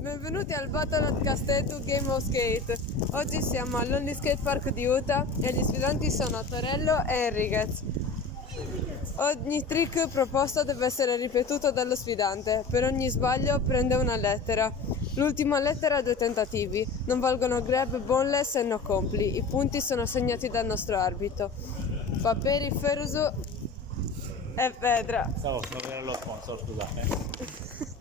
Benvenuti al Battle at Castello Game of Skate. Oggi siamo all'Only Skate Park di Utah e gli sfidanti sono Torello e Enriquez. Ogni trick proposto deve essere ripetuto dallo sfidante. Per ogni sbaglio prende una lettera. L'ultima lettera ha 2 tentativi. Non valgono grab, boneless e no compli. I punti sono segnati dal nostro arbitro. Paperi, Feruso e Pedra. Stavo per lo sponsor, scusate.